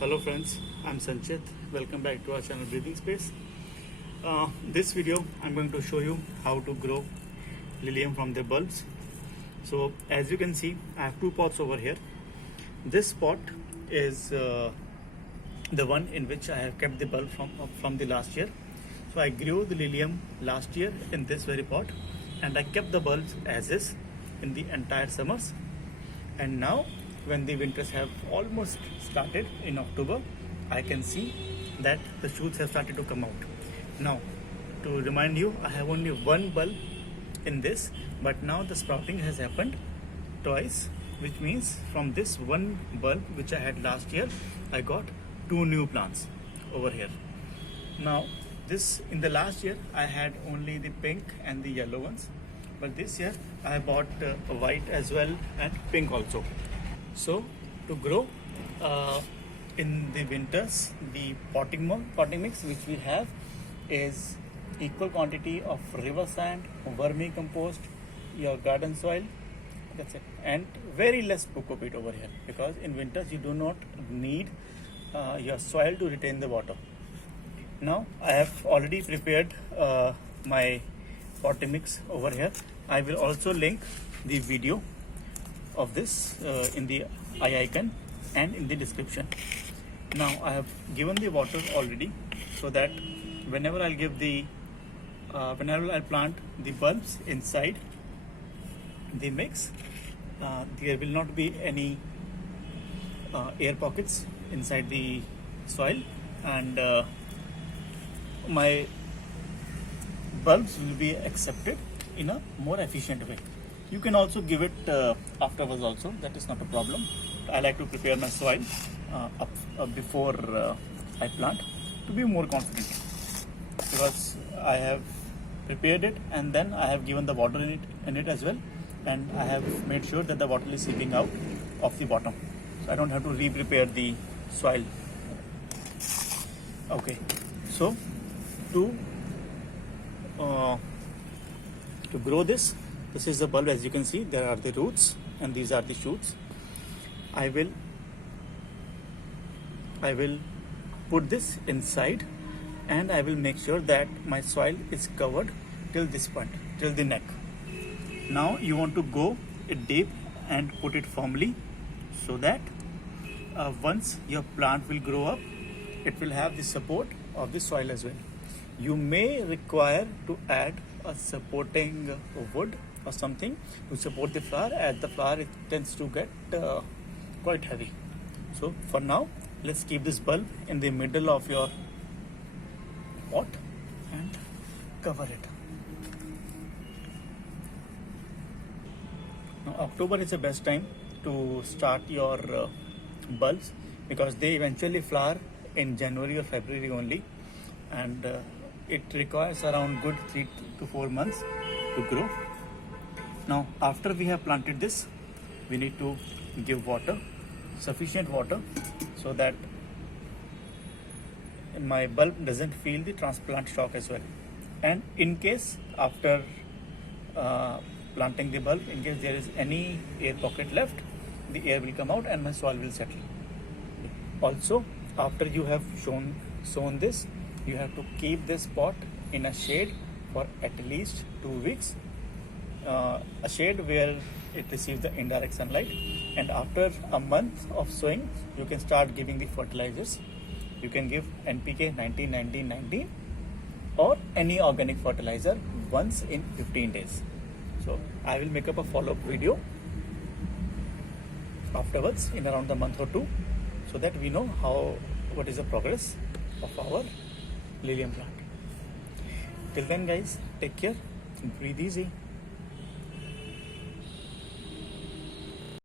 Hello friends, I'm Sanchit. Welcome back to our channel Breathing Space. This video I'm going to show you how to grow lilium from the bulbs. So as you can see, I have two pots over here. This pot is the one in which I have kept the bulb from the last year. So I grew the lilium last year in this very pot, and I kept the bulbs as is in the entire summers. And now when the winters have almost started in October, I can see that the shoots have started to come out. Now, to remind you, I have only one bulb in this, but now the sprouting has happened twice, which means from this one bulb which I had last year, I got two new plants over here. Now, this in the last year I had only the pink and the yellow ones, but this year I bought white as well and pink also. So to grow in the winters, the potting mix which we have is equal quantity of river sand, vermicompost, your garden soil, that's it, and very less coco peat over here, because in winters you do not need your soil to retain the water. Now I have already prepared my potting mix over here. I will also link the video of this in the eye icon and in the description. Now I have given the water already, so that whenever I'll plant the bulbs inside the mix, there will not be any air pockets inside the soil, and my bulbs will be accepted in a more efficient way. You can also give it afterwards also, that is not a problem. I like to prepare my soil before I plant to be more confident, because I have prepared it and then I have given the water in it as well, and I have made sure that the water is seeping out of the bottom, so I don't have to re-prepare the soil. Okay, so to grow this is the bulb. As you can see, there are the roots and these are the shoots. I will put this inside, and I will make sure that my soil is covered till this point, till the neck. Now you want to go deep and put it firmly, so that once your plant will grow up, it will have the support of the soil as well. You may require to add a supporting wood or something to support the flower, as the flower it tends to get quite heavy. So for now, let's keep this bulb in the middle of your pot and cover it. Now October is the best time to start your bulbs, because they eventually flower in January or February only, and it requires around good 3 to 4 months to grow. Now after we have planted this, we need to give water, sufficient water, so that my bulb doesn't feel the transplant shock as well. And in case after planting the bulb, in case there is any air pocket left, the air will come out and my soil will settle. Also, after you have sown this, you have to keep this pot in a shade for at least 2 weeks, a shade where it receives the indirect sunlight. And after a month of sowing, you can start giving the fertilizers. You can give NPK 19-19-19 or any organic fertilizer once in 15 days. So I will make up a follow-up video afterwards in around a month or two, so that we know what is the progress of our lilium plant. Till then guys, take care, breathe easy.